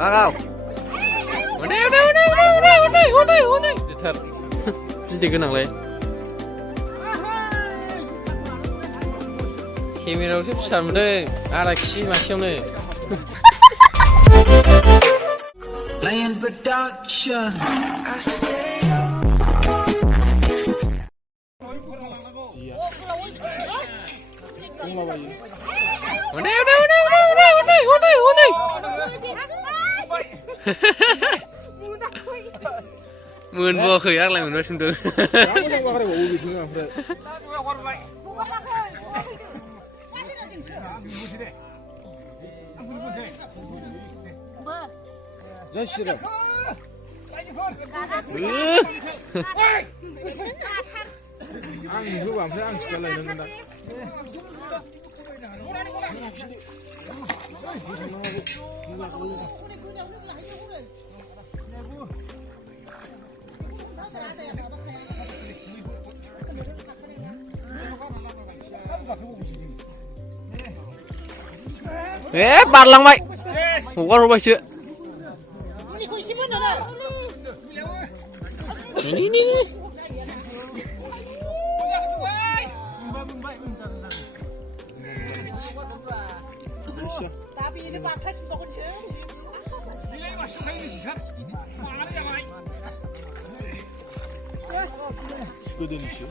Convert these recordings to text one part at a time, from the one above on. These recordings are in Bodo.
Wow. Hôn thật. Gì cái nặng lấy. Khi mình đâu tiếp sầm đây, ai xí mà xem này. Lion Production. Hôn đây. Mươn vô khởi ác lại mình nói không được. Rất 싫어. ăn cứ bảo thế ăn chỉ cái này nữa đó. Ê, bạt lòng mày. Ngủ con rồi chưa? Đi. Gödönüşü.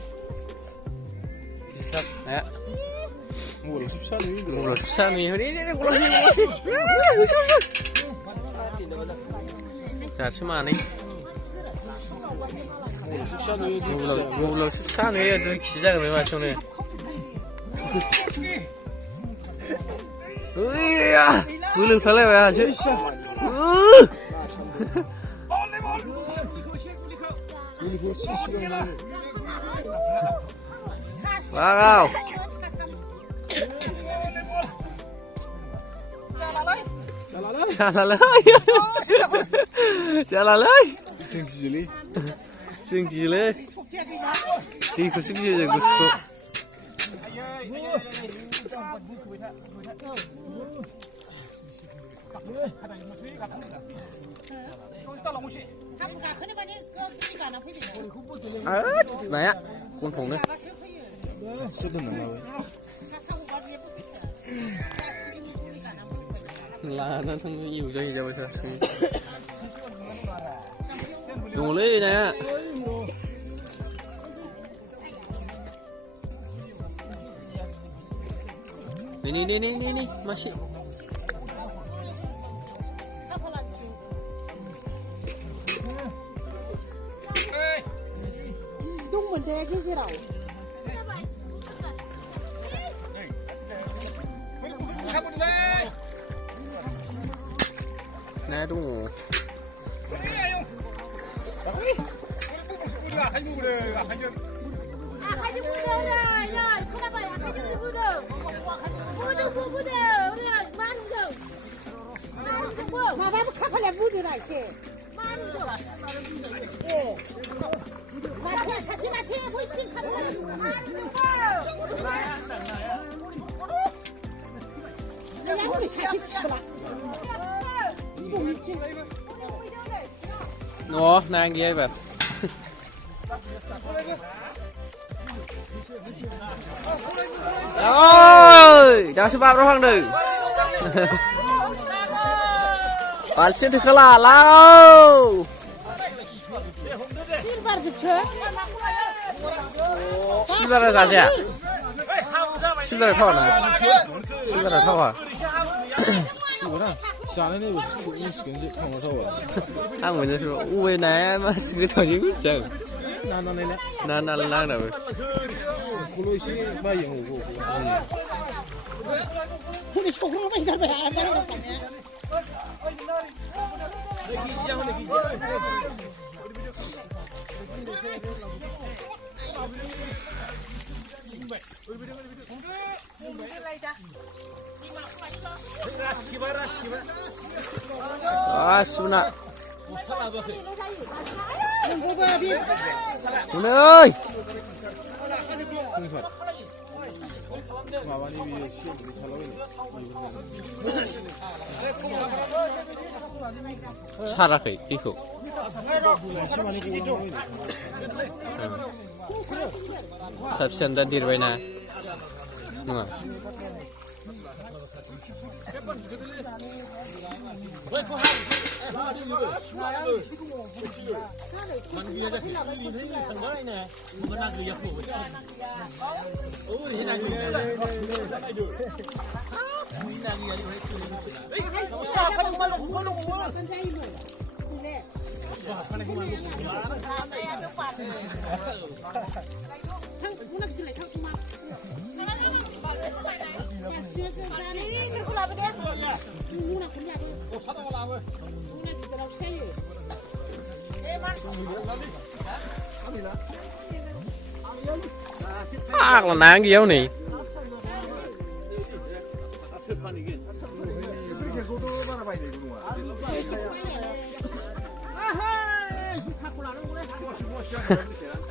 Đấy. Ngủ 14년이 들어. Ngủ 14년이 đi. 자, 수만이. ngủ 14년이 시작을 왜 맞추네. 으이야. 물을 털래 왜 하지? 와우. Trả lời. Singzile. Đi của singzile của số. Này á, con phồng đấy. Là nó không nhiều cho gì đâu bây giờ. Đủ lên nè. Ni, masih. Đúng mình đe chứ đâu. Nè đúng rồi. Mà ba khắp phải làm vui điều này chứ. Mà thế sao xin thế vui chín khắp lại. Lấy người sao xin chịu lại. Nó nàng ghê vậy. Ôi, chào các bạn đã hoàng tử. Bạn xin thực là lao. Silver là gì ạ? Silver thọ à? Silver thọ à? 자네네 왜 스킨지 통해서 와. 아 뭐냐 저 우에 나야 마스 그 터지고 있잖아. 나나네네. 나나나 왜? 콜로이시 마이 오고. 우리 소금을 많이 담아야 안 되는 거 아니야? 아, 수나. Bún ơi. साराखै दैखौ फिसा फिसानो दा देरबायना नङा là nang gì này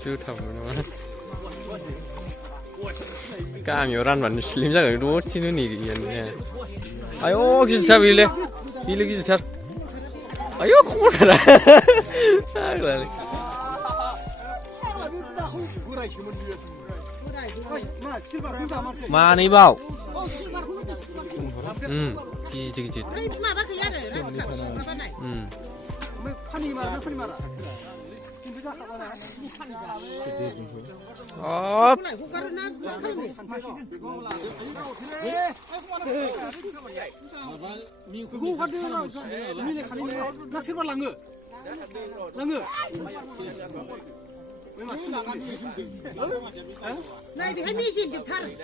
chưa thầm nữa cả nhiều ran vẫn slim ra rồi đúng chứ nó nỉ nha ai ô cái sao bị lên cái sao ai ô không có ra mà này bảo cái gì này thì hay mi xin chụp thằng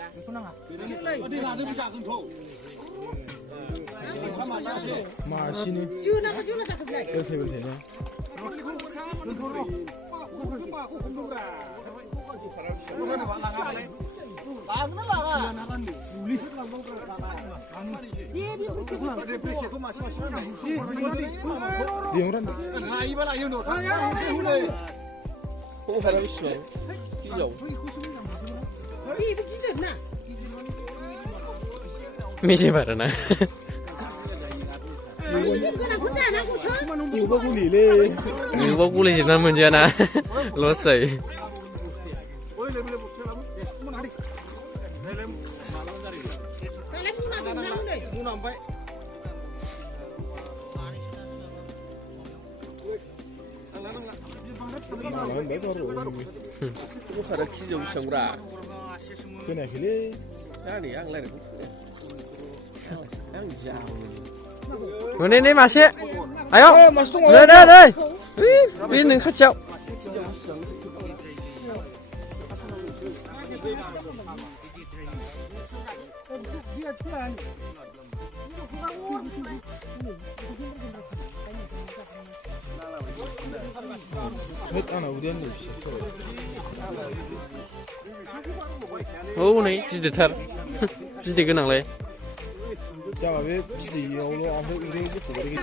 마시는 chưa nó sao không vậy 이렇게 하면 되네. không phải là cái sữa cái dầu mấy gì vậy nè 이거 굴리래. 이거 굴리 지난 문제나 로스이 이거 사람 기정 성라. 그네 그래. 아니 양래. Vừa lên mà xe ai không lên đây đây bên đừng khát chậu ô này chỉ để thật chỉ để cái nào lấy 자, 왜 진짜 이걸로 안 해? 이게 뭐게?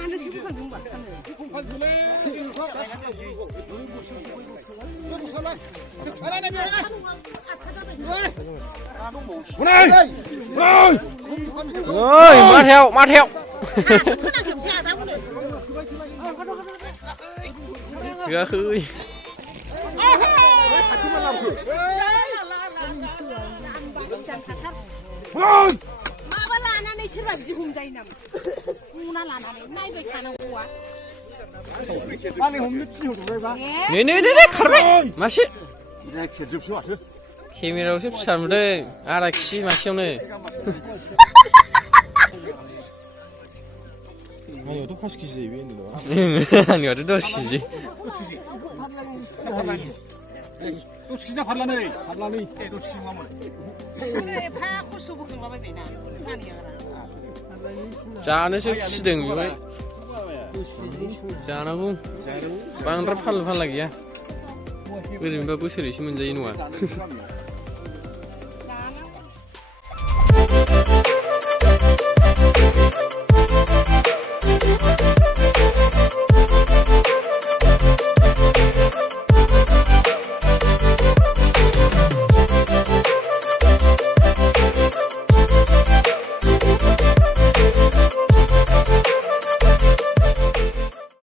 ơi mát theo gà khơi 네네네네 가라 맛이 힘이라고 싶사람들 알아키 맛이오네 아니 어떻게 시키지 왜 있는 거야? 아니 어디도 시키지 또 시키자 발라네 또 시키면 그래 파고 수고 그거 되나 자는 시등 이거 자나고 방들 팔 lagi ya 그림바 부스리 심은 자이 누아